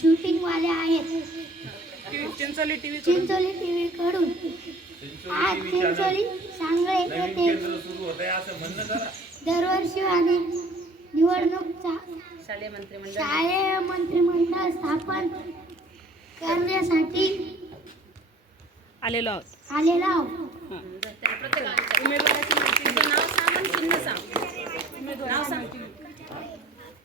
Shooting वाले आहेत Chincholi TV कडून आज चिंचोली सांगळे येथे दरवर्षी आणि निवडणूक शालेय मंत्रिमंडळ स्थापन करण्यासाठी आलेलो आहोत.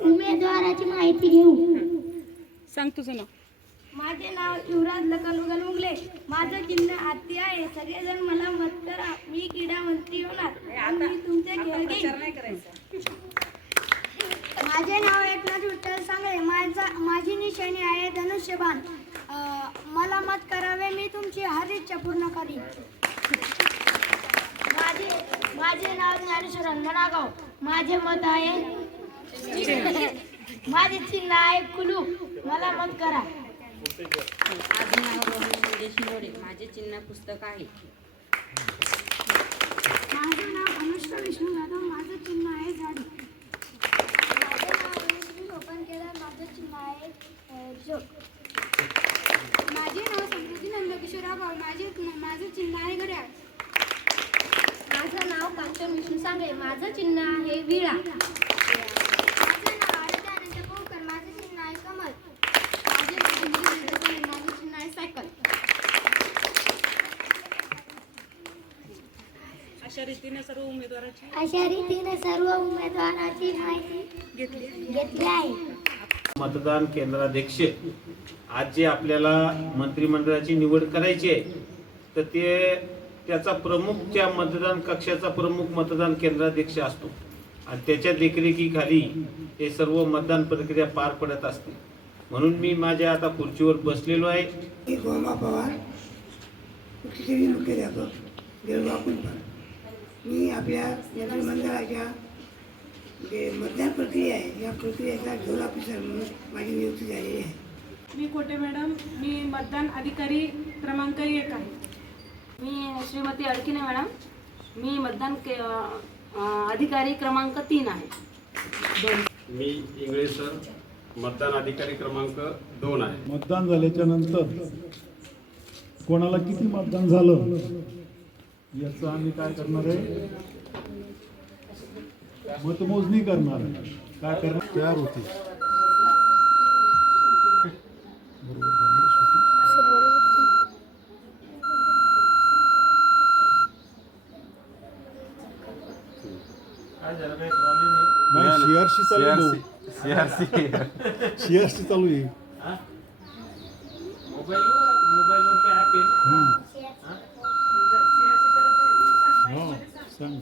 उमेदवाराची माहिती घेऊ. सांग तुझं नाव. माझे नाव युवराज लखन मुगले. माझं चिन्ह हाती आहे. सगळेजण मला मत करा. मी क्रीडा मंत्री होणार आणि मी तुमचे खेळ घेईन. माझे नाव एकनाथ विठ्ठल सांगळे. माझी निशाणी आहे धनुष्यबाण. मला मत करावे. मी तुमची हर इच्छा पूर्ण करीन. माझे नाव ज्ञानेश्वर हनुमानगाव. माझे मत आहे माझे चिन्ह आहे कुलू. मला मत करा. माझे नाव रोहिणी देशमोडे. माझे चिन्ह पुस्तक आहे. माझे नाव अनुष्का विष्णू जाधव. माझं चिन्ह आहे झाडी. माझे नाव रेशमी ओपन केलं. माझं चिन्ह आहे जोक. माझे नाव समृद्धी नंदकिशोरराव. माझं चिन्ह आहे घड्याळ. माझं नाव कांचन विष्णू सांगळे. माझं चिन्ह आहे विळा. माझं नाव आराध्या अनंत पोहकर. माझं चिन्ह आहे कमल. माझं चिन्ह आहे सायकल. अशा रीतीने सर्व उमेदवाराची माहिती घेतली आहे. मतदान केंद्राध्यक्ष आज जे आपल्याला मंत्रिमंडळाची निवड करायची आहे तर त्याचा प्रमुख त्या मतदान कक्षाचा प्रमुख मतदान केंद्राध्यक्ष असतो आणि त्याच्या देखरेखीखाली हे सर्व मतदान प्रक्रिया पार पडत असते. म्हणून मी माझ्या आता खुर्चीवर बसलेलो आहे. गोमा पवार मुख्याध्यापक देवबापून. मी आपल्या मंत्रिमंडळाच्या जे मतदान प्रक्रिया आहे या प्रक्रियेचा झोन ऑफिसर म्हणून माझी नियुक्ती झालेली आहे. मी कोटे मॅडम. मी मतदान अधिकारी क्रमांक 1 आहे. मी श्रीमती अडकिने मॅडम. मी मतदान अधिकारी क्रमांक 3 आहे. मी इंगळे सर. मतदान अधिकारी क्रमांक 2 आहे. मतदान झाल्याच्या नंतर कोणाला किती मतदान झालं याचं आम्ही काय करणार आहे, मतमोजणी करणार आहे. काय करणार तयार होते. सीआरसी चालू आहे. मोबाईलवर ते ॲप हो सांग.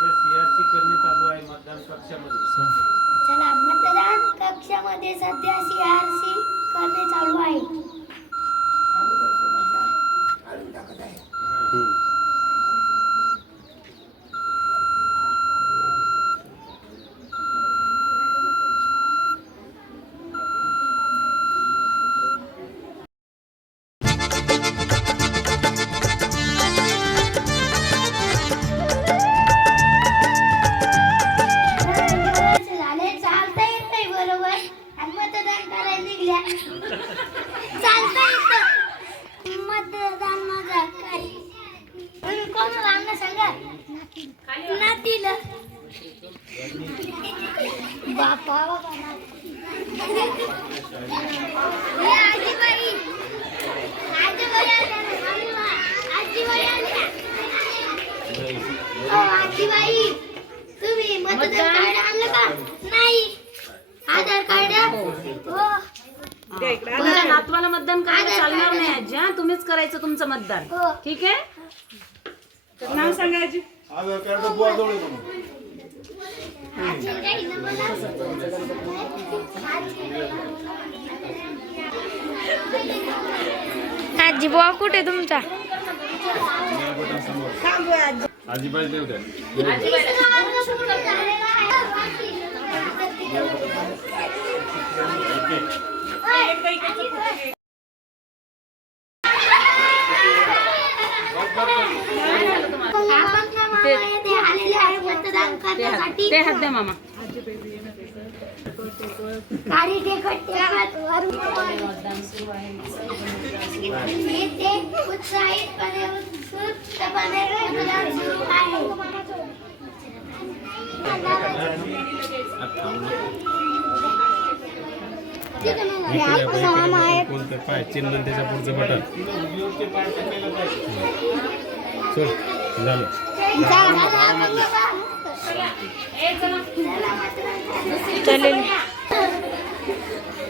ते सीआरसी करणे चालू आहे मतदान कक्षामध्ये. चला, मतदान कक्षामध्ये सध्या सीआरसी करणे चालू आहे. काढून टाकत आहे. आजीबाई, तुम्ही मतदान कार्ड आणलं का? नाही. आधार कार्ड हो. तुमच्या नातवाला मतदान करायला चालणार नाही आजी. तुम्हीच करायचं तुमचं मतदान. ठीक आहे. नाव सांगायची. आधार कार्ड बुवाजवळ आजी बुवा कुठे तुमचा? आजीबाई देऊ द्या. आलेले आहे मतदान करण्यासाठी. ते हात द्या मामा. काळी टेकत येथे उत्साहितपणे उत्सुकपणे मतदान सुरू आहे. कोणतं पाय चिन्ह त्याच्या पुढचं बटन झालं.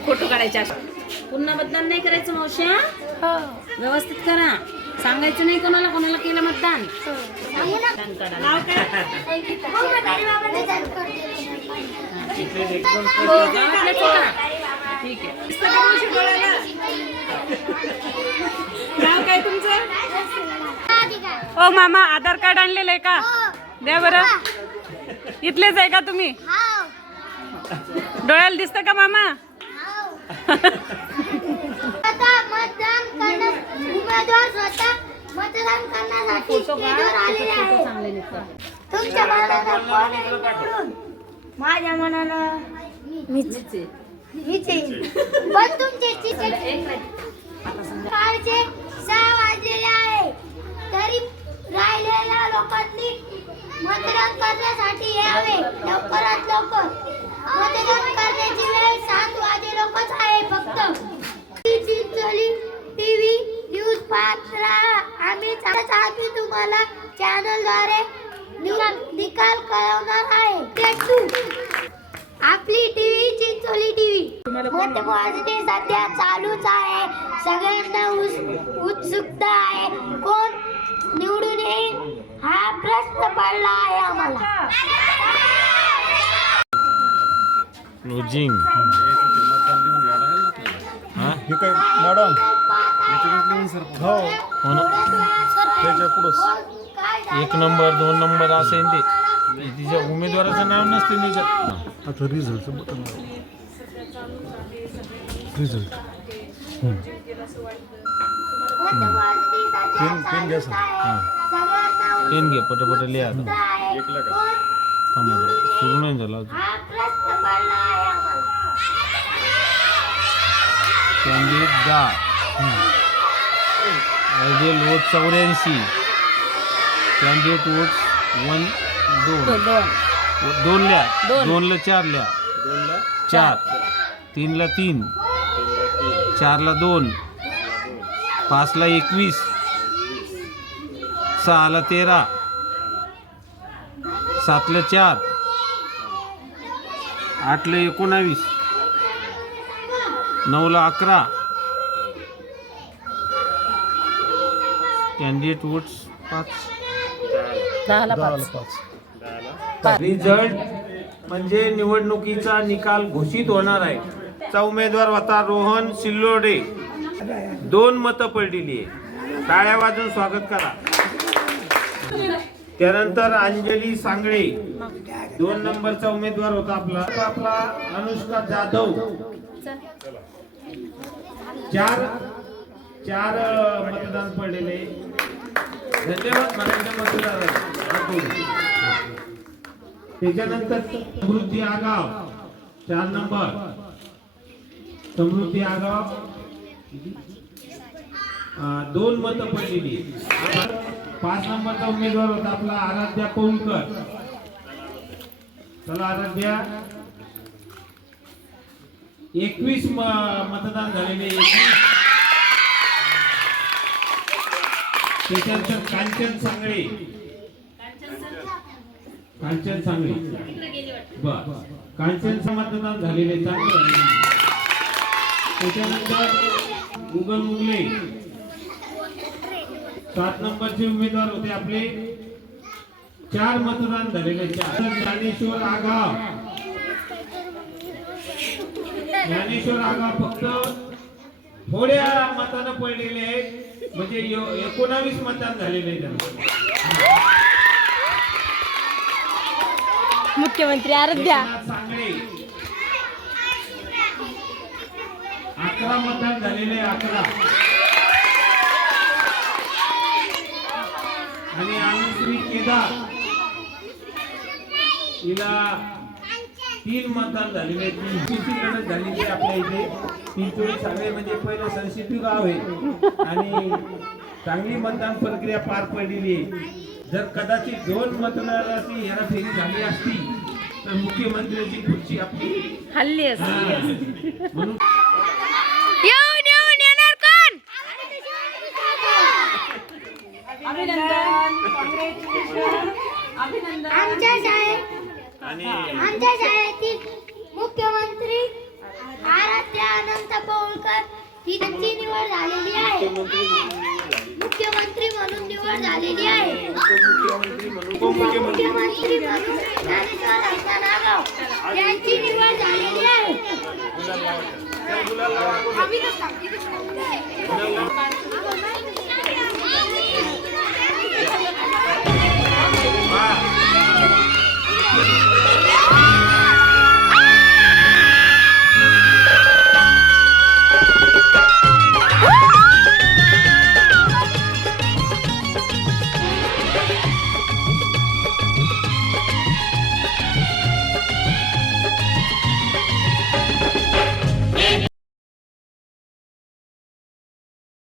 फोटो काढायचे पुन्हा मतदान नाही करायचं मावशी हा? व्यवस्थित करा. सांगायचं नाही कोणाला कोणाला केलं मतदान. मतदान करा. गावातलेच का? ठीक आहे. नाव काय तुमचं? ओ मामा आधार कार्ड आणलेलं आहे का? द्या बरं. इथलेच आहे का तुम्ही? डोळ्याला दिसतं का मामा? मतदान करण्यास उमेदवार स्वतः मतदान करण्यासाठी स्टेजवर आलेले आहे. चांगले निघतात. तुमच्या मनानं कोण आहे निवडून? माझ्या मनानं मीच येईल. पण तुमचे कालचे 6 वाजलेले आहे तरी राहिलेल्या लोकांनी मतदान करण्यासाठी यावे. लवकरात लवकर मतदान करण्याची वेळ 7 वाजेलोकच आहे फक्त. टीव्ही न्यूज पाहत राहा. आम्ही तुम्हाला चॅनलद्वारे निकाल कळवणार आहे. आपली टीव्ही चिंचोली टीव्ही. मतमोजणी सध्या चालूच आहे. सगळ्यांना उत्सुकता आहे. कोण निवडून येईल हा प्रश्न पडला आहे आम्हाला. क्लोजिंग हे काय मॅडम हो हो ना त्याच्या पुढं 1 नंबर 2 नंबर असेल ते तिच्या उमेदवाराचं नाव नसते त्याच्यात. आता रिझल्टचं बटन रिझल्ट पेन घ्या सर. पेन घे पटपट लिहा. थांबा सुरू नाही झाला अजून. हा प्रश्न पडला आहे आम्हाला. Candidate 10 ideal vote 84 candidate vote 1 2 ल्या 2 ला 4 ल्या 4 3 ला 3 4 ला 2 5 ला 21 6 ला 13 7 ला 4 8 ला 19 9 ला 11 कॅन्डिडेट वोट्स 5 10 ला 5. रिझल्ट म्हणजे निवडणुकीचा निकाल घोषित होणार आहे. चा उमेदवार होता रोहन सिल्लोडे. 2 मतं पडलेली आहे. टाळ्या वाजून स्वागत करा. त्यानंतर अंजली सांगळे 2 नंबरचा उमेदवार होता आपला अनुष्का जाधव. 4 मतदान पडलेले. धन्यवाद मराठा मतदारांना. त्याच्यानंतर समृद्धी आगाव 4 नंबर समृद्धी आगाव 2 मतं पडलेली. 5 नंबरचा उमेदवार होता आपला आराध्या पौलकर. चला आराध्या 21 मतदान झालेले. त्याच्यानंतर कांचन सांगळे बर कांचनचं मतदान झालेले चांगलं. त्याच्यानंतर मुघल मुगले 7 नंबरचे उमेदवार होते आपले. 4 मतदान झालेले. ज्ञानेश्वर आगाव फक्त थोड्या मतानं पडलेले आहेत. म्हणजे 19 मतदान झालेले त्यांना. मुख्यमंत्री आराध्या सांगळे 11 मतदान झालेले. 11 आणि अनुश्री केदार हिला 3 मतदान झालेले आहेत. 3ची लढत झालेली आहे आपल्या इथे. चिंचोळी सांगळे म्हणजे पहिलं सेन्सिटिव्ह गाव आहे आणि चांगली मतदान प्रक्रिया पार पडलेली आहे. जर कदाचित 2 मतदाराची हेराफेरी झाली असती तर मुख्यमंत्र्यांची खुर्ची आपली हल्ली असते. म्हणून येऊन येणार कोण? आमच्या शाळेतील मुख्यमंत्री आराध्य अनंत पौळकर ही त्यांची निवड झालेली आहे. मुख्यमंत्री म्हणून निवड झालेली आहे. मुख्यमंत्री म्हणून ज्ञानेश्वर अण्णा नागाव यांची निवड झालेली आहे.